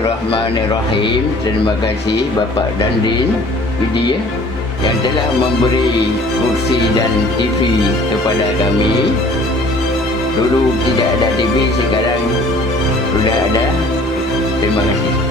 Bismillahirrahmanirrahim. Terima kasih Bapak Dandin Widi yang telah memberi kursi dan TV kepada kami. Dulu tidak ada TV, sekarang sudah ada. Terima kasih.